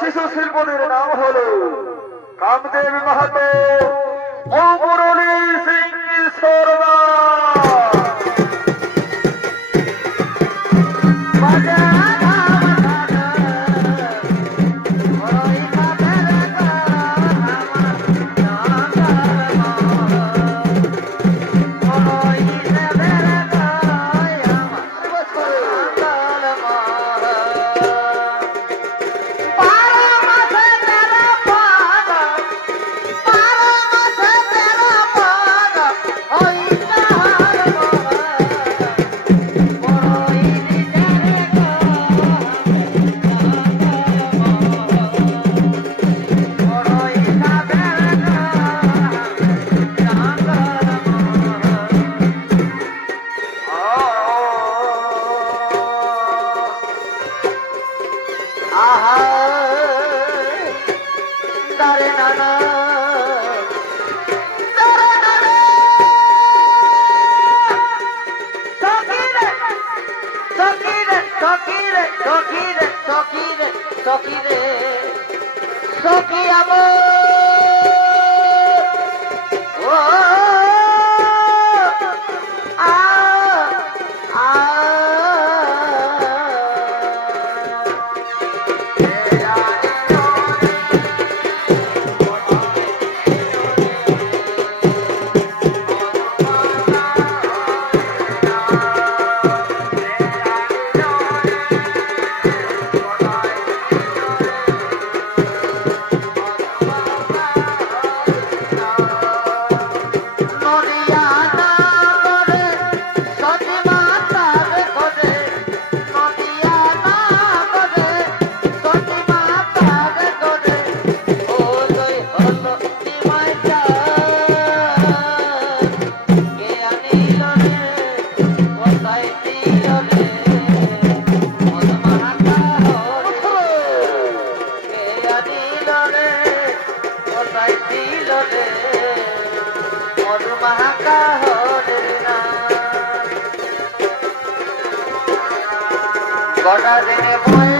শিশু শিল্পদের নাম হলো কামদেব মাহাতো। সখী আমার ও কটা দিনে ভয়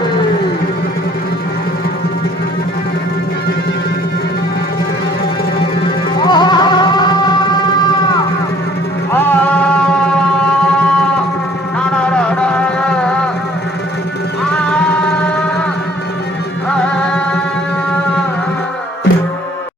Thank you.